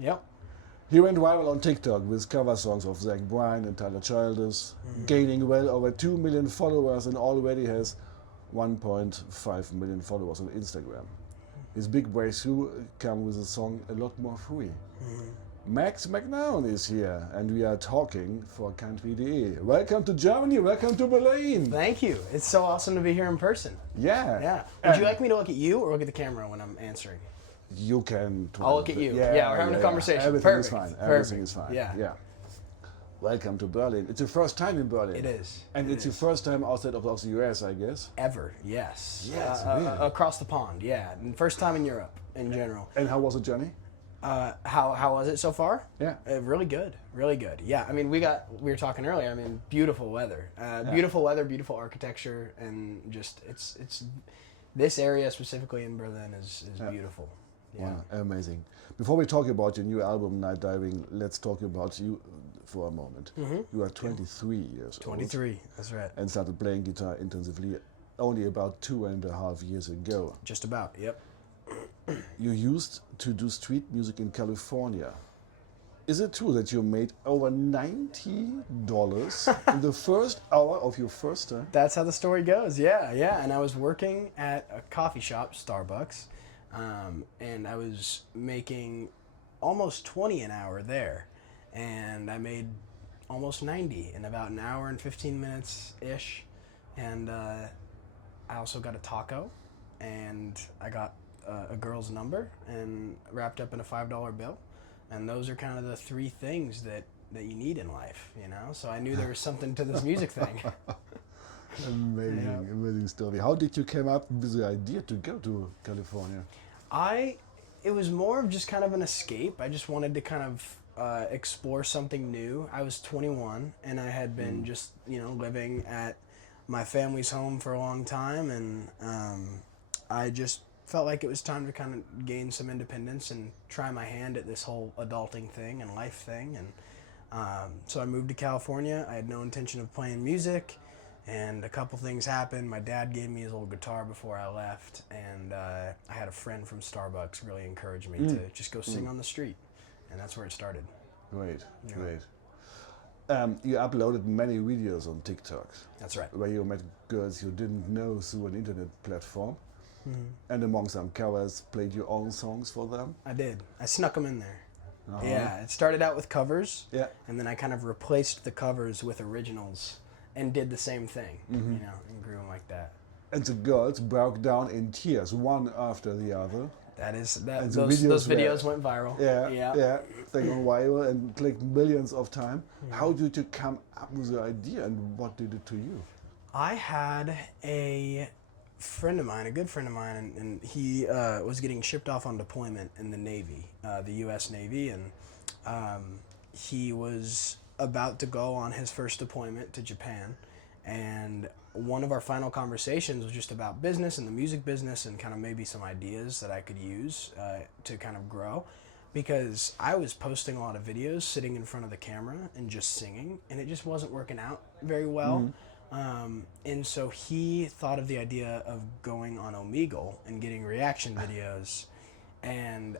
Yep. He went viral on TikTok with cover songs of Zach Bryan and Tyler Childers, gaining well over 2 million followers and already has 1.5 million followers on Instagram. His big breakthrough came with the song A Lot More Free. Max McNown is here and we are talking for country.de. Welcome to Germany, welcome to Berlin. Thank you. It's so awesome to be here in person. Yeah. Yeah. Would you like me to look at you or look at the camera when I'm answering? You can. I'll look at you. Yeah, we're having a conversation. Everything Perfect. is fine. Perfect. Everything is fine. Yeah. Welcome to Berlin. It's your first time in Berlin. It is. And it's your first time outside of the US, I guess. Ever, yes. Yes, really? Across the pond, yeah. And first time in Europe in general. And how was the journey? How was it so far? Yeah. Really good. Really good. Yeah. I mean, we were talking earlier. I mean, beautiful weather. Beautiful weather, beautiful architecture, and just it's this area specifically in Berlin is beautiful. Yeah. Wow, amazing. Before we talk about your new album, Night Diving, let's talk about you for a moment. You are 23 years old. 23, that's right. And started playing guitar intensively only about 2.5 years ago. Just about, yep. You used to do street music in California. Is it true that you made over $90 in the first hour of your first time? That's how the story goes, yeah. And I was working at a coffee shop, Starbucks, and I was making almost 20 an hour there. And I made almost 90 in about an hour and 15 minutes-ish. And I also got a taco, and I got a girl's number and wrapped up in a $5 bill. And those are kind of the three things that you need in life, you know? So I knew there was something to this music thing. Amazing story. How did you come up with the idea to go to California? It was more of just kind of an escape. I just wanted to kind of explore something new. I was 21 and I had been just, living at my family's home for a long time, and I just felt like it was time to kind of gain some independence and try my hand at this whole adulting thing and life thing. And so I moved to California. I had no intention of playing music, and a couple things happened. My dad gave me his old guitar before I left, and I had a friend from Starbucks really encourage me to just go sing on the street, and that's where it started. Great. You uploaded many videos on TikTok. That's right. Where you met girls you didn't know through an internet platform. And among some covers, played your own songs for them? I did. I snuck them in there. Yeah, it started out with covers, and then I kind of replaced the covers with originals and did the same thing, and grew them like that. And the girls broke down in tears, one after the other. Those videos went viral. Yeah, they went viral and clicked millions of times. How did you come up with the idea, and what did it to you? I had a good friend of mine, and he was getting shipped off on deployment in the Navy, the U.S. Navy, and he was about to go on his first deployment to Japan, and one of our final conversations was just about business and the music business and kind of maybe some ideas that I could use to kind of grow, because I was posting a lot of videos sitting in front of the camera and just singing, and it just wasn't working out very well. And so he thought of the idea of going on Omegle and getting reaction videos, and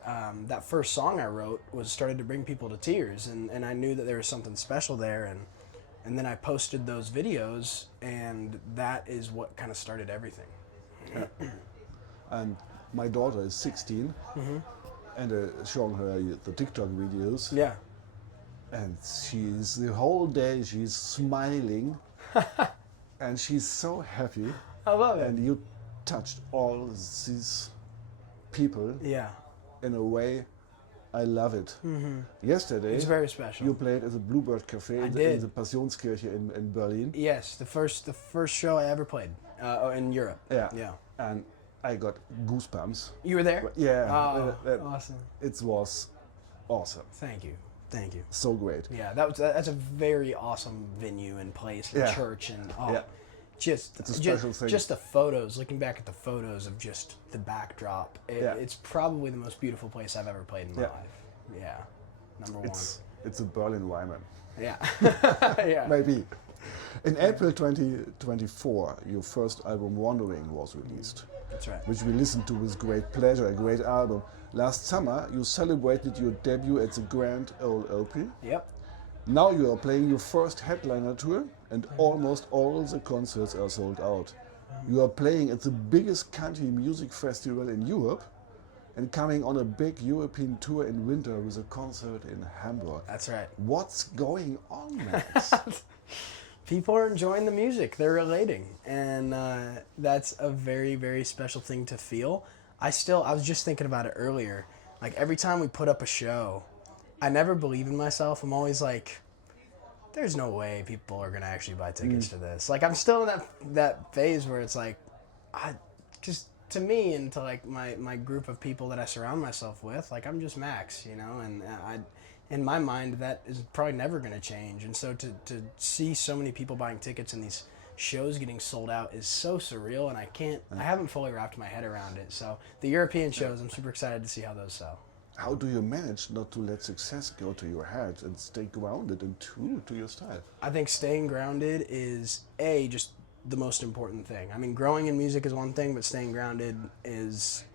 that first song I wrote started to bring people to tears, and I knew that there was something special there, and then I posted those videos, and that is what kind of started everything. And my daughter is 16, and showing her the TikTok videos. Yeah. And she's the whole day she's smiling. And she's so happy. I love it. And you touched all these people in a way I love it. Yesterday, it's very special. You played at the Bluebird Cafe in the Passionskirche in Berlin. Yes, the first show I ever played in Europe. Yeah. And I got goosebumps. You were there? Yeah. Awesome. It was awesome. Thank you. So great. Yeah, that's a very awesome venue and place and church, and it's a special thing. Just the photos, looking back at the photos of just the backdrop, it's probably the most beautiful place I've ever played in my life. Yeah, number one. It's a Berlin Wyman. Yeah. Yeah. Maybe. In April 2024, your first album Wandering was released. That's right. which we listened to with great pleasure, a great album. Last summer, you celebrated your debut at the Grand Ole LP. Yep. Now you are playing your first headliner tour, and almost all the concerts are sold out. You are playing at the biggest country music festival in Europe, and coming on a big European tour in winter with a concert in Hamburg. That's right. What's going on, Max? People are enjoying the music. They're relating. And that's a very, very special thing to feel. I was just thinking about it earlier. Like, every time we put up a show, I never believe in myself. I'm always like, there's no way people are going to actually buy tickets to this. Like, I'm still in that phase where it's like, to me and to like my group of people that I surround myself with, like, I'm just Max, you know, and in my mind that is probably never going to change. And so to see so many people buying tickets and these shows getting sold out is so surreal, and I haven't fully wrapped my head around it. So the European shows, I'm super excited to see how those sell. How do you manage not to let success go to your head and stay grounded and true to your style? I think staying grounded is just the most important thing. I mean, growing in music is one thing, but staying grounded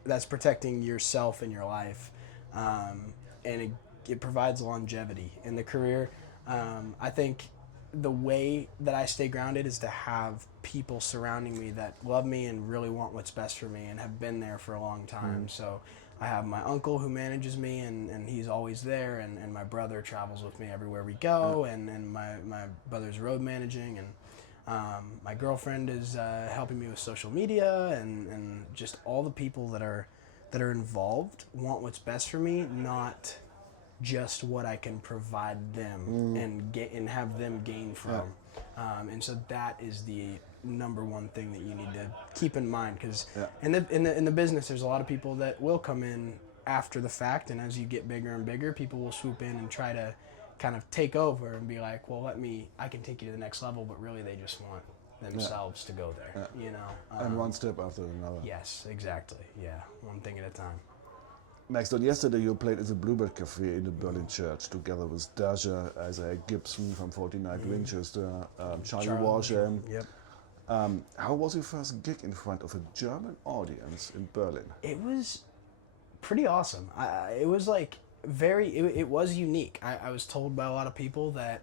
that's protecting yourself and your life, and it provides longevity in the career. I think the way that I stay grounded is to have people surrounding me that love me and really want what's best for me and have been there for a long time. So I have my uncle who manages me, and he's always there, and my brother travels with me everywhere we go, and my brother's road managing, and my girlfriend is helping me with social media, and just all the people that are involved want what's best for me, not just what I can provide them and have them gain from. And so that is the number one thing that you need to keep in mind, because in the business there's a lot of people that will come in after the fact, and as you get bigger and bigger, people will swoop in and try to kind of take over and be like, well, I can take you to the next level, but really they just want themselves to go there, you know. And one step after another. Yes, exactly. Yeah, one thing at a time. Max, yesterday you played at the Bluebird Cafe in the Berlin Church together with Daja, Isaac Gibson from 49 Winchester, Charlie Walsham. Yep. How was your first gig in front of a German audience in Berlin? It was pretty awesome. It was like it was unique. I was told by a lot of people that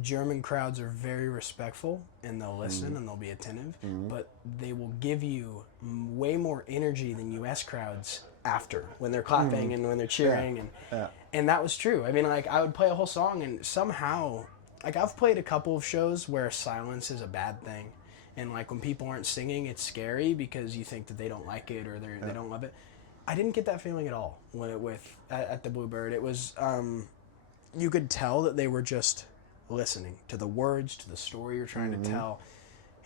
German crowds are very respectful, and they'll listen and they'll be attentive, but they will give you way more energy than U.S. crowds after, when they're clapping and when they're cheering, and that was true. I mean, like, I would play a whole song, and somehow, like, I've played a couple of shows where silence is a bad thing, and like when people aren't singing, it's scary because you think that they don't like it or they don't love it. I didn't get that feeling at all at the Bluebird. It was you could tell that they were just listening to the words, to the story you're trying to tell.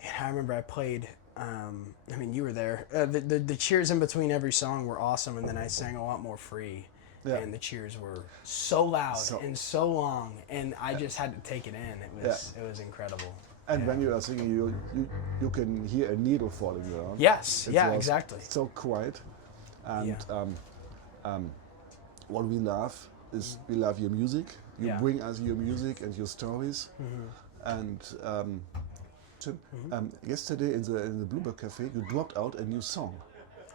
And I remember I played, I mean, you were there. The cheers in between every song were awesome, and then I sang a lot more free. And the cheers were so loud and so long, and I just had to take it in. It was incredible. And when you are singing, you can hear a needle falling down. Yes, exactly. So quiet. And what we love is we love your music. You bring us your music and your stories. And Tim, yesterday in the Bluebird Cafe, you dropped out a new song.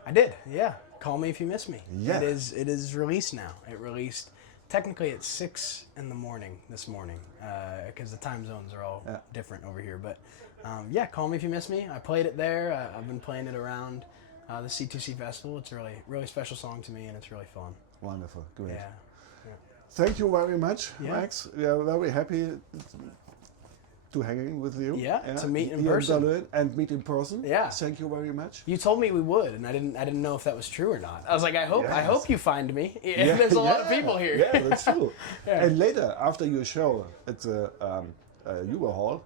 I did, yeah. Call Me If You Miss Me. Yeah. It is released now. It released technically at 6 in the morning this morning, because the time zones are all different over here. But Call Me If You Miss Me. I played it there. I've been playing it around the C2C Festival. It's a really special song to me, and it's really fun. Wonderful, great. Yeah. Thank you very much, Max. We are very happy to hang with you. To meet in person. Berlin and meet in person. Yeah. Thank you very much. You told me we would, and I didn't know if that was true or not. I was like, I hope you find me. There's a lot of people here. Yeah, that's true. And later, after your show at the Uber Hall,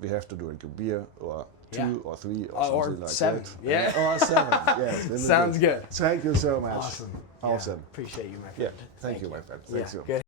we have to drink a beer or 2 or 3 or something like 7. that. Yeah. Or 7. Yes. Sounds good. Thank you so much. Awesome. Awesome. Appreciate you, my friend. Thank you, my friend. Thanks you. Good.